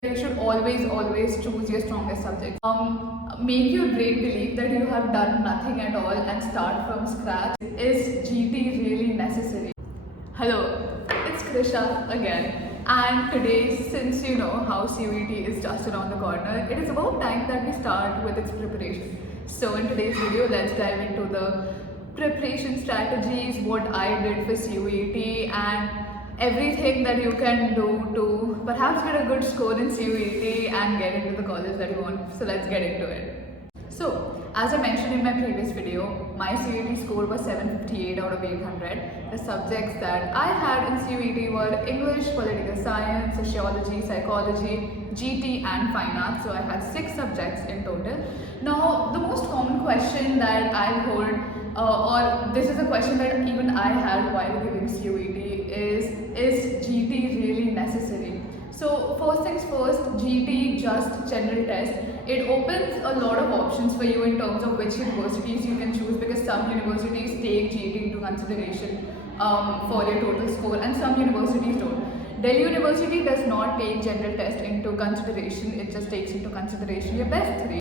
You should always choose your strongest subject. Make your brain believe that you have done nothing at all and start from scratch. Is GT really necessary? Hello, it's Krisha again. And today, since you know how CUET is just around the corner, it is about time that we start with its preparation. So in today's video, let's dive into the preparation strategies, what I did for CUET, and everything that you can do to perhaps get a good score in CUET and get into the college that you want. So let's get into it. So, as I mentioned in my previous video, my CUET score was 758 out of 800. The subjects that I had in CUET were English, Political Science, Sociology, Psychology, GT and Fine Arts. So I had 6 subjects in total. Now, the most common question that I heard, or this is a question that even I had while giving CUET, is GT really necessary? So first things first, GT, just general test, it opens a lot of options for you in terms of which universities you can choose, because some universities take GT into consideration for your total score and some universities don't. Delhi University does not take general test into consideration, it just takes into consideration your best 3.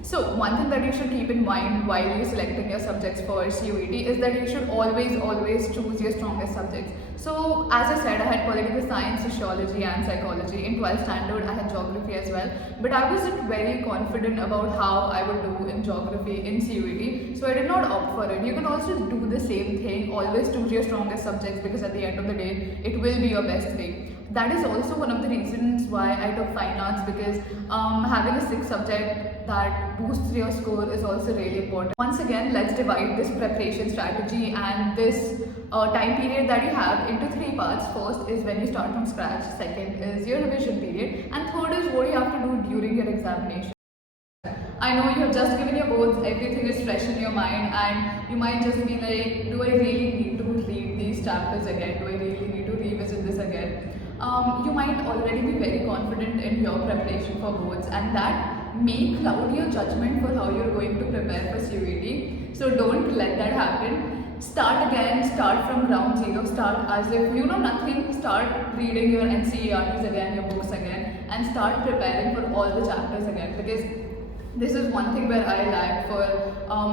So one thing that you should keep in mind while you're selecting your subjects for CUET is that you should always choose your strongest subjects. So as I said, I had political science, sociology and psychology. In 12th standard, I had geography as well. But I wasn't very confident about how I would do in geography in CUET. So I did not opt for it. You can also do the same thing. Always choose your strongest subjects, because at the end of the day, it will be your best 3. That is also one of the reasons why I took fine arts, because having a 6th subject that boosts your score is also really important. Once again, let's divide this preparation strategy and this time period that you have into 3 parts. First is when you start from scratch, second is your revision period, and third is what you have to do during your examination. I know you have just given your boards, everything is fresh in your mind, and you might just be like, do I really need to read these chapters again? Do I really need to revisit this again? You might already be very confident in your preparation for boards, and that may cloud your judgment for how you're going to prepare for CUET. So don't let that happen. Start again, start from ground zero, start as if you know nothing, start reading your NCERTs again, your books again, and start preparing for all the chapters again, because this is one thing where I lagged for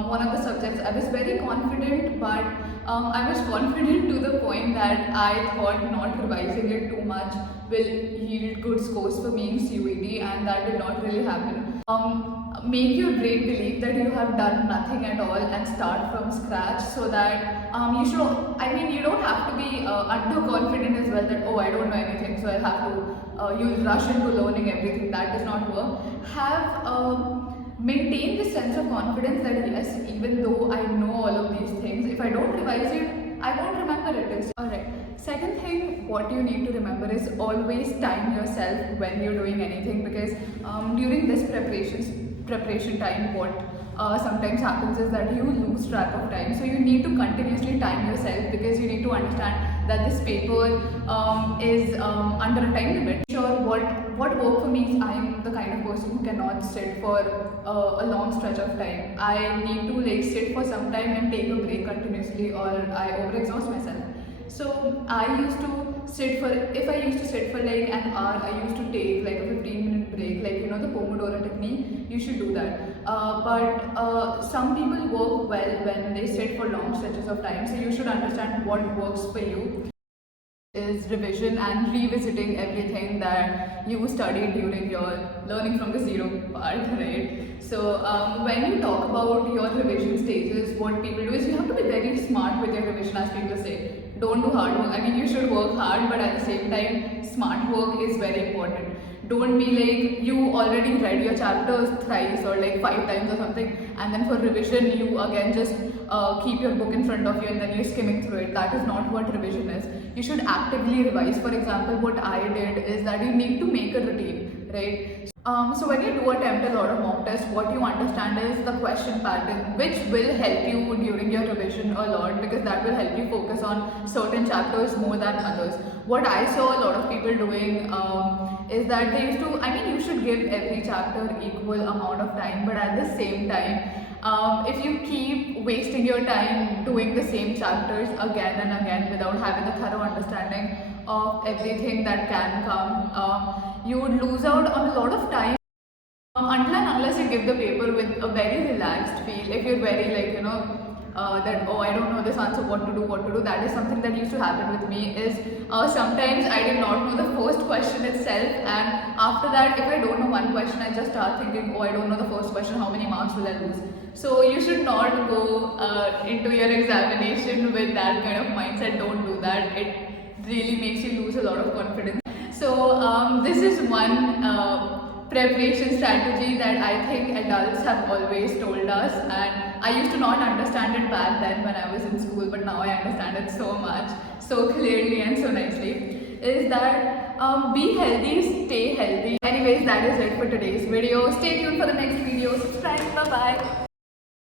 one of the subjects. I was very confident, but I was confident to the point that I thought not revising it too much will yield good scores for me in CUET, and that did not really happen. Make your brain believe that you have done nothing at all and start from scratch, so that you don't have to be underconfident as well, that oh, I don't know anything, so I have to you rush into learning everything. That does not work. Maintain the sense of confidence that yes, even though I know all of these things, if I don't revise it, I won't remember it. Alright, second thing, what you need to remember is always time yourself when you're doing anything, because during this preparation time, what sometimes happens is that you lose track of time. So you need to continuously time yourself, because you need to understand that this paper is under a time limit. Sure, what worked for me is I'm the kind of person who cannot sit for a long stretch of time. I need to sit for some time and take a break continuously, or I overexhaust myself. So I used to sit for, if I used to sit for like an hour, I used to take like a 15-minute break, like you know the Pomodoro technique, you should do that. But some people work well when they sit for long stretches of time, so you should understand what works for you. Is revision and revisiting everything that you studied during your learning from the zero part, right? So when you talk about your revision stages, what people do is you have to be very smart with your revision, as people say. Don't do hard work. I mean, you should work hard, but at the same time, smart work is very important. Don't be like you already read your chapters thrice or like 5 times or something, and then for revision you again just keep your book in front of you and then you're skimming through it. That is not what revision is. You should actively revise. For example, what I did is that you need to make a routine, right? So when you do attempt a lot of mock tests, what you understand is the question pattern, which will help you during your revision a lot, because that will help you focus on certain chapters more than others. What I saw a lot of people doing is that they used to, you should give every chapter equal amount of time, but at the same time, if you keep wasting your time doing the same chapters again and again without having a thorough understanding, of everything that can come. You would lose out on a lot of time until and unless you give the paper with a very relaxed feel. If you're very like that, oh, I don't know this answer, what to do, that is something that used to happen with me. Is sometimes I did not know the first question itself, and after that, if I don't know one question, I just start thinking, oh, I don't know the first question, how many marks will I lose? So you should not go into your examination with that kind of mindset. Don't do that. It really makes you lose a lot of confidence. So this is one preparation strategy that I think adults have always told us, and I used to not understand it back then when I was in school, but now I understand it so much, so clearly and so nicely, is that be healthy, stay healthy. Anyways, that is it for today's video. Stay tuned for the next video. Subscribe. Bye bye.